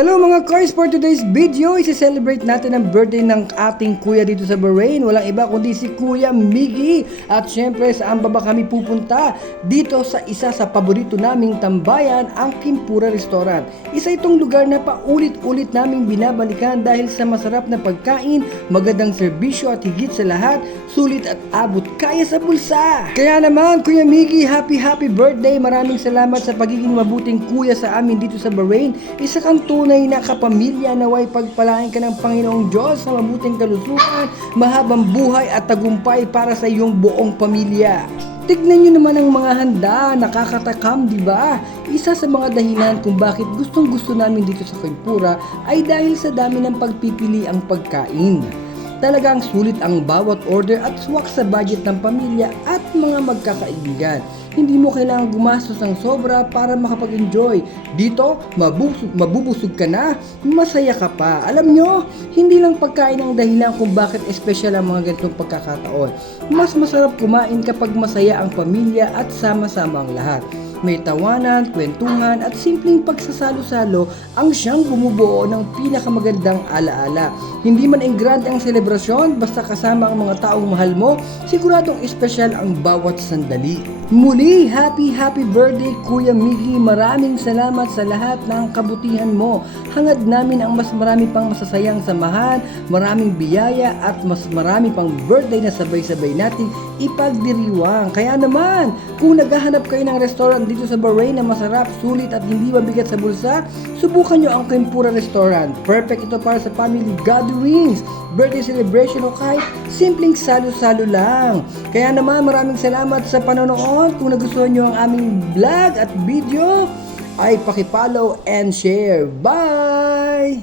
Hello mga Cars! For today's video, isi-celebrate natin ang birthday ng ating kuya dito sa Bahrain. Walang iba kundi si Kuya Miggy. At syempre, saan ba kami pupunta? Dito sa isa sa paborito naming tambayan, ang Kimpura Restaurant. Isa itong lugar na paulit-ulit naming binabalikan dahil sa masarap na pagkain, magandang serbisyo at higit sa lahat, sulit at abot kaya sa bulsa. Kaya naman, Kuya Miggy, happy birthday! Maraming salamat sa pagiging mabuting kuya sa amin dito sa Bahrain. Isa kang tunay na kapamilya, naway pagpalain ka ng Panginoong Diyos sa mabuting kalusugan, mahabang buhay at tagumpay para sa iyong buong pamilya. Tignan nyo naman ang mga handa, nakakatakam, di ba? Isa sa mga dahilan kung bakit gustong-gusto namin dito sa Kimpura ay dahil sa dami ng pagpipili ang pagkain. Talagang sulit ang bawat order at swak sa budget ng pamilya at mga magkakaibigan. Hindi mo kailangang gumastos ng sobra para makapag-enjoy. Dito, mabubusog ka na, masaya ka pa. Alam nyo, hindi lang pagkain ang dahilan kung bakit espesyal ang mga ganitong pagkakataon. Mas masarap kumain kapag masaya ang pamilya at sama-sama ang lahat. May tawanan, kwentuhan at simpleng pagsasalo-salo ang siyang bumubuo ng pinakamagandang alaala. Hindi man engrande ang selebrasyon, basta kasama ang mga taong mahal mo, siguradong espesyal ang bawat sandali. Muli, happy birthday Kuya Miggy! Maraming salamat sa lahat ng kabutihan mo. Hangad namin ang mas marami pang masasayang samahan, maraming biyaya at mas marami pang birthday na sabay-sabay nating ipagdiriwang. Kaya naman, kung naghahanap kayo ng restaurant dito sa Bahrain na masarap, sulit at hindi mabigat sa bulsa, subukan nyo ang Kimpura Restaurant. Perfect ito para sa family gatherings, birthday celebration o kahit simpleng salo-salo lang. Kaya naman maraming salamat sa panonood. Kung nagustuhan nyo ang aming vlog at video, ay paki-follow and share. Bye!